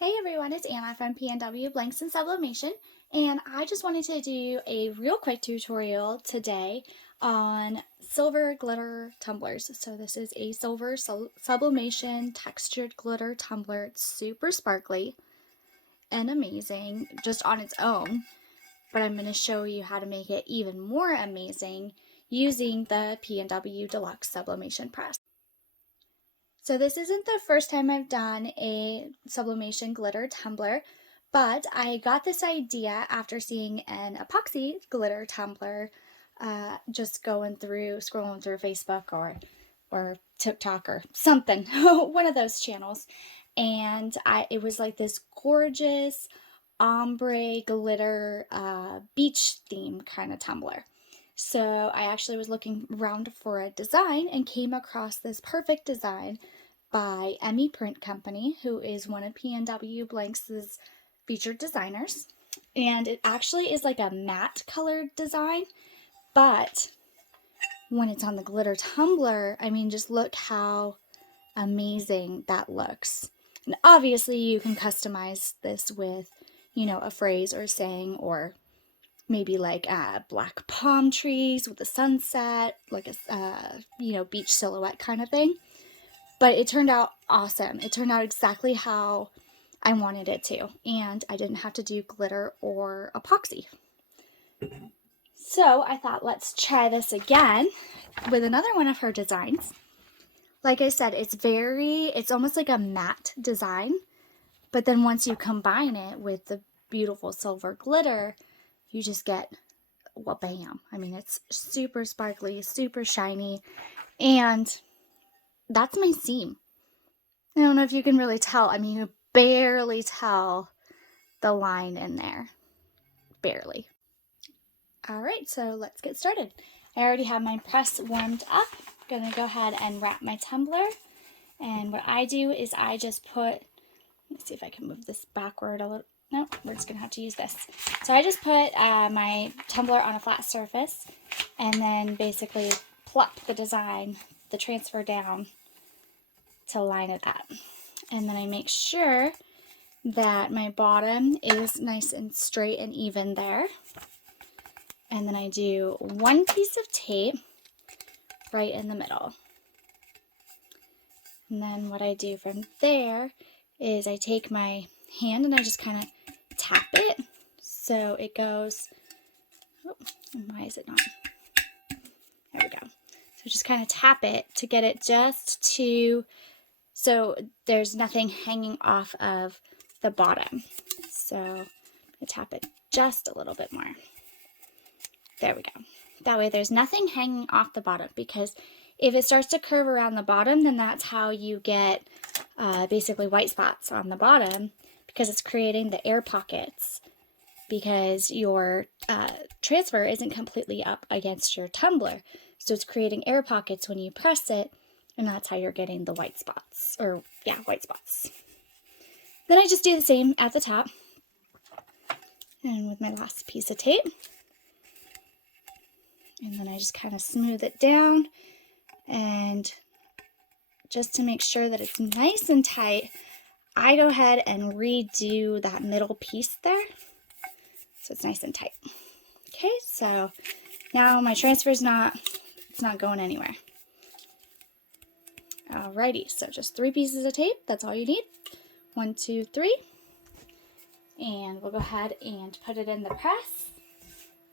Hey everyone, it's Anna from PNW Blanks and Sublimation, and I just wanted to do a real quick tutorial today on silver glitter tumblers. So this is a silver sublimation textured glitter tumbler. It's super sparkly and amazing just on its own, but I'm going to show you how to make it even more amazing using the PNW Deluxe Sublimation Press. So this isn't the first time I've done a sublimation glitter tumbler, but I got this idea after seeing an epoxy glitter tumbler, just scrolling through Facebook or TikTok or something, one of those channels. And it was like this gorgeous ombre glitter beach theme kind of tumbler. So I actually was looking around for a design and came across this perfect design by Emme Print Co, who is one of PNW Blanks' featured designers. And it actually is like a matte colored design, but when it's on the glitter tumbler, I mean, just look how amazing that looks. And obviously you can customize this with, a phrase or saying, or maybe like black palm trees with a sunset, like a beach silhouette kind of thing. But it turned out awesome. It turned out exactly how I wanted it to, and I didn't have to do glitter or epoxy. So I thought, let's try this again with another one of her designs. Like I said, it's almost like a matte design, but then once you combine it with the beautiful silver glitter, you just get, well, bam. I mean, it's super sparkly, super shiny, and that's my seam. I don't know if you can really tell. I mean, you barely tell the line in there. Barely. All right, so let's get started. I already have my press warmed up. I'm gonna go ahead and wrap my tumbler. And what I do is I just put, let me see if I can move this backward a little. No, we're just gonna have to use this. So I just put my tumbler on a flat surface and then basically plop the design, the transfer down to line it up. And then I make sure that my bottom is nice and straight and even there. And then I do one piece of tape right in the middle. And then what I do from there is I take my hand and I just kind of tap it so it goes, oh, why is it not? There we go. So just kind of tap it to get it just to, so there's nothing hanging off of the bottom. So I tap it just a little bit more. There we go. That way there's nothing hanging off the bottom, because if it starts to curve around the bottom, then that's how you get basically white spots on the bottom, because it's creating the air pockets, because your transfer isn't completely up against your tumbler. So it's creating air pockets when you press it, and that's how you're getting the white spots, or yeah, white spots. Then I just do the same at the top, and with my last piece of tape. And then I just kind of smooth it down, and just to make sure that it's nice and tight, I go ahead and redo that middle piece there so it's nice and tight. Okay, so now my transfer is not going anywhere. Alrighty, so just 3 pieces of tape, that's all you need. 1, 2, 3. And we'll go ahead and put it in the press.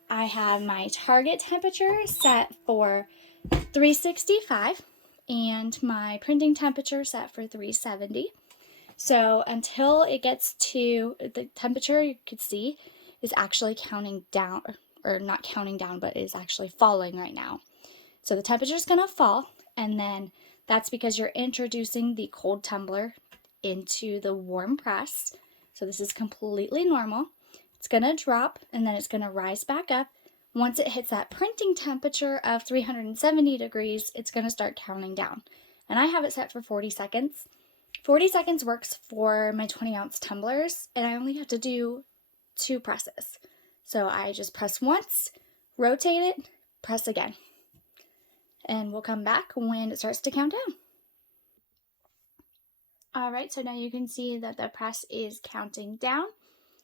I have my target temperature set for 365 and my printing temperature set for 370. So until it gets to the temperature, you could see is actually counting down, or not counting down, but is actually falling right now. So the temperature is going to fall, and then that's because you're introducing the cold tumbler into the warm press. So this is completely normal. It's going to drop, and then it's going to rise back up. Once it hits that printing temperature of 370 degrees, it's going to start counting down. And I have it set for 40 seconds. 40 seconds works for my 20-ounce tumblers, and I only have to do 2 presses. So I just press once, rotate it, press again. And we'll come back when it starts to count down. Alright, so now you can see that the press is counting down.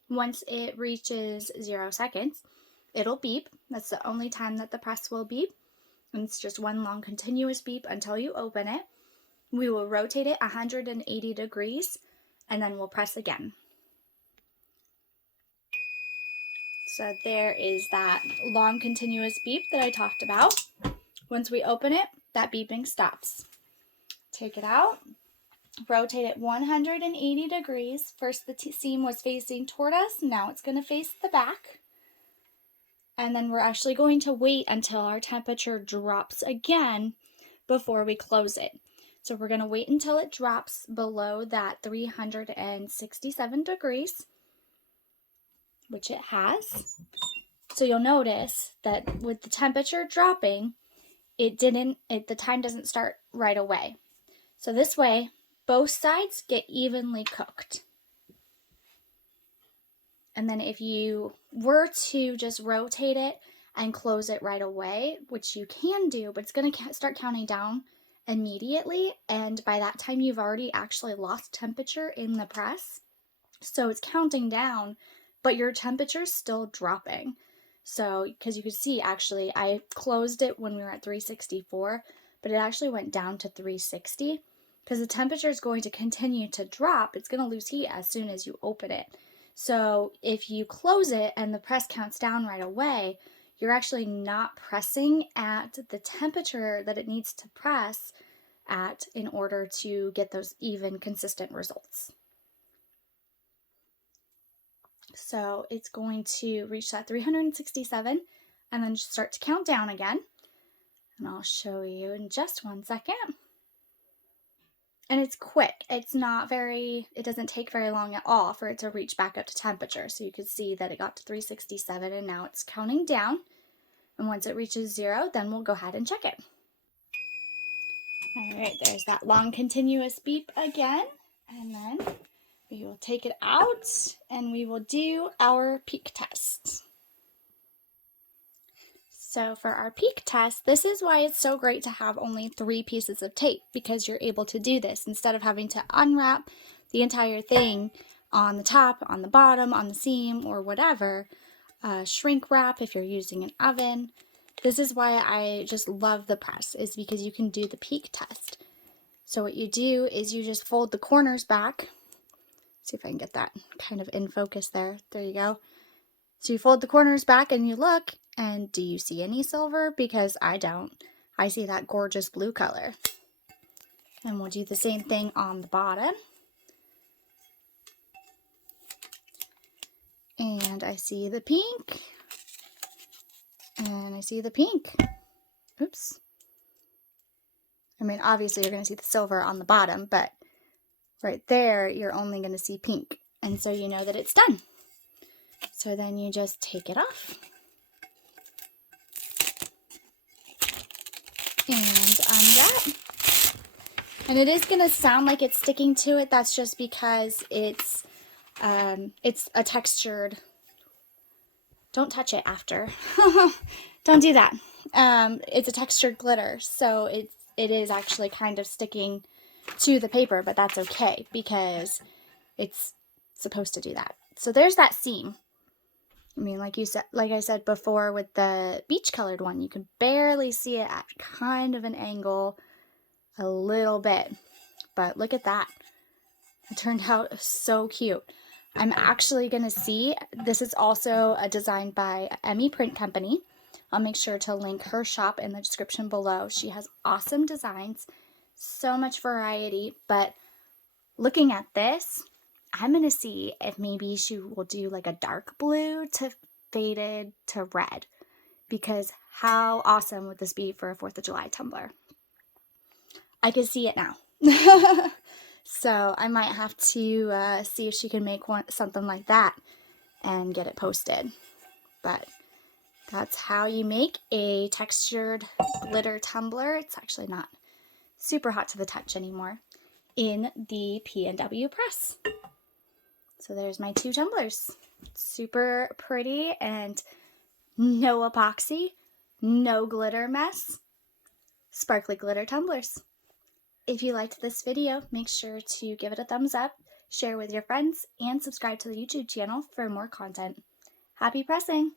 Once it reaches 0 seconds, it'll beep. That's the only time that the press will beep. And it's just one long continuous beep until you open it. We will rotate it 180 degrees and then we'll press again. So there is that long continuous beep that I talked about. Once we open it, that beeping stops. Take it out. Rotate it 180 degrees. First the seam was facing toward us, now it's going to face the back. And then we're actually going to wait until our temperature drops again before we close it. So we're going to wait until it drops below that 367 degrees, which it has. So you'll notice that with the temperature dropping, the time doesn't start right away. So this way, both sides get evenly cooked. And then if you were to just rotate it and close it right away, which you can do, but it's going to start counting down immediately. And by that time, you've already actually lost temperature in the press. So it's counting down, but your temperature's still dropping. So, because you can see, actually, I closed it when we were at 364, but it actually went down to 360. Because the temperature is going to continue to drop, it's going to lose heat as soon as you open it. So if you close it and the press counts down right away, you're actually not pressing at the temperature that it needs to press at in order to get those even, consistent results. So it's going to reach that 367 and then start to count down again. And I'll show you in just one second. And it's quick. It doesn't take very long at all for it to reach back up to temperature. So you can see that it got to 367 and now it's counting down. And once it reaches 0, then we'll go ahead and check it. All right, there's that long continuous beep again. And then we will take it out and we will do our peak test. So for our peak test, this is why it's so great to have only 3 pieces of tape, because you're able to do this instead of having to unwrap the entire thing on the top, on the bottom, on the seam, or whatever. Shrink wrap if you're using an oven. This is why I just love the press, is because you can do the peak test. So what you do is you just fold the corners back. See if I can get that kind of in focus there. There you go. So you fold the corners back and you look, and do you see any silver? Because I don't. I see that gorgeous blue color. And we'll do the same thing on the bottom. And I see the pink. And I see the pink. Oops. I mean, obviously you're going to see the silver on the bottom, but right there, you're only going to see pink. And so you know that it's done. So then you just take it off. And unwrap. And it is going to sound like it's sticking to it. That's just because it's a textured. Don't touch it after. Don't do that. It's a textured glitter, so it is actually kind of sticking to the paper, but that's okay because it's supposed to do that. So there's that seam. I mean, like I said before with the beach colored one, you can barely see it at kind of an angle, a little bit, but look at that. It turned out so cute. I'm actually going to see, this is also a design by Emme Print Co. I'll make sure to link her shop in the description below. She has awesome designs, so much variety, but looking at this, I'm going to see if maybe she will do like a dark blue to faded to red, because how awesome would this be for a 4th of July tumbler? I can see it now. So I might have to see if she can make something like that and get it posted. But that's how you make a textured glitter tumbler. It's actually not super hot to the touch anymore in the PNW Press. So there's my 2 tumblers. Super pretty and no epoxy, no glitter mess. Sparkly glitter tumblers. If you liked this video, make sure to give it a thumbs up, share with your friends, and subscribe to the YouTube channel for more content. Happy pressing!